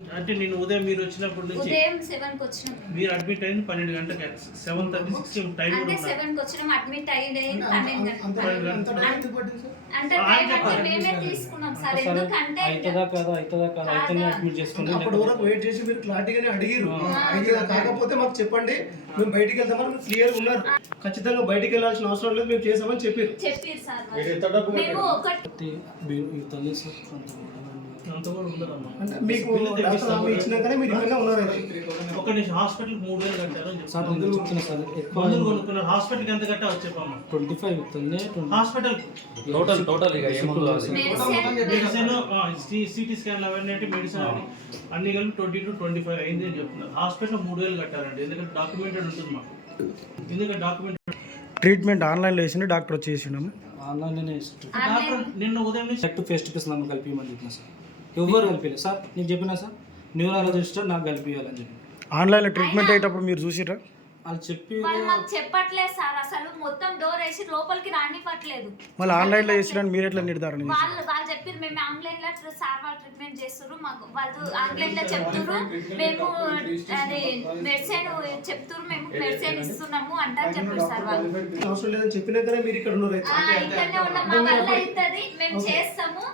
అంటే నేను ఉదయం మీరు వచ్చినప్పటి నుంచి ఉదయం సెవెన్కి వచ్చినాం. మీరు అడ్మిట్ అయింది పన్నెండు గంటలకి. సెవెన్ థర్టీ సిక్స్ టైం అంటే సెవెన్కి వచ్చినాం అడ్మిట్ అయ్యింది పన్నెండు అంత గంటలు అంత టైం ఎందుకు పట్టింది సార్? అంటే. మేమే తీసుకున్నాం సార్. ఎందుకంటే అవుతుందా కాదా అవుతుందా కాదా అయితేనే అడ్మిట్ చేసుకుని అప్పటి వరకు వెయిట్ చేసి మీరు క్లారిటీగానే అడిగిరు. అయితే కాకపోతే మాకు చెప్పండి. మేము బయటికి వెళ్తామని క్లియర్ ఉన్నారు. ఖచ్చితంగా బయటికి వెళ్ళాల్సిన అవసరం లేదు మేము చేసామని చెప్పారు చెప్పారు సార్. మేము ఒకటి అంటే మీకు డాక్టర్. హామీ ఇచ్చినాకనే మీరు ఇక్కడనే ఉన్నారు. ఒక నిమిషం హాస్పిటల్ మూడు వేలు కట్టారు అని సార్ చెప్తున్నారు. నేను చెప్తున్నా సార్. ఎక్కువ మందులు కొనుక్కున్నారు. హాస్పిటల్కి ఎంత కట్టావు చెప్పమ్మా. ట్వంటీ ఫైవ్ ఇస్తుంది. ట్వంటీ హాస్పిటల్ టోటల్ టోటల్ ఇక ఏముందో అది. మెడిసిన్ మెడిసిన్ సిటీ స్కాన్ అవన్నీ అంటే మెడిసిన్ అన్ని అన్ని కలిపి ట్వంటీ టు ట్వంటీ ఫైవ్ అయింది అని చెప్తున్నారు. హాస్పిటల్ మూడు వేలు కట్టారండి. ఎందుకంటే డాక్యుమెంటెడ్ ఉంటుంది మాకు. ఎందుకంటే డాక్యుమెంట్ ట్రీట్మెంట్ ఆన్లైన్లో వేసిండు డాక్టర్ వచ్చి ఆన్లైన్లోనే డాక్టర్ నిన్న ఉదయం నుంచి ఫేస్ టు ఫేస్ నన్ను కలిపిమని చెప్పిన సార్. ఎవ్వరు కలిపిలేదు సార్ నేను చెప్పినా సార్ న్యూరాలజిస్ట్ నాకు కలిపియాలని చెప్పి. ఆన్లైన్లో ట్రీట్మెంట్ అయ్యేటప్పుడు మీరు చూసిరా వాళ్ళు చెప్పి వాళ్ళు మాకు చెప్పట్లేదు సార్. అసలు మొత్తం డోర్ వేసి లోపలికి రానివ్వట్లేదు. మళ్ళీ ఆన్లైన్లో చేసిరని మీరు ఎట్లా నిర్ధారణ చేశారు? వాళ్ళు వాళ్ళు చెప్పారు మేము ఆన్లైన్లో ట్ర- సార్ వాళ్ళు ట్రీట్మెంట్ చేస్తారు మాకు వాళ్ళు ఆన్లైన్లో చెప్తున్నారు మేము అది మెడిసిన్ చెప్తున్నారు మేము మెడిసిన్ ఇస్తున్నాము అంటారు చెప్పారు సార్ వాళ్ళు. అవసరం లేదని చెప్పినాకనే మీరు ఇక్కడ ఉన్నారు. అయితే ఆ, ఇక్కడనే ఉన్నాం. మా వల్ల అవుతుంది. మేము చేస్తాము.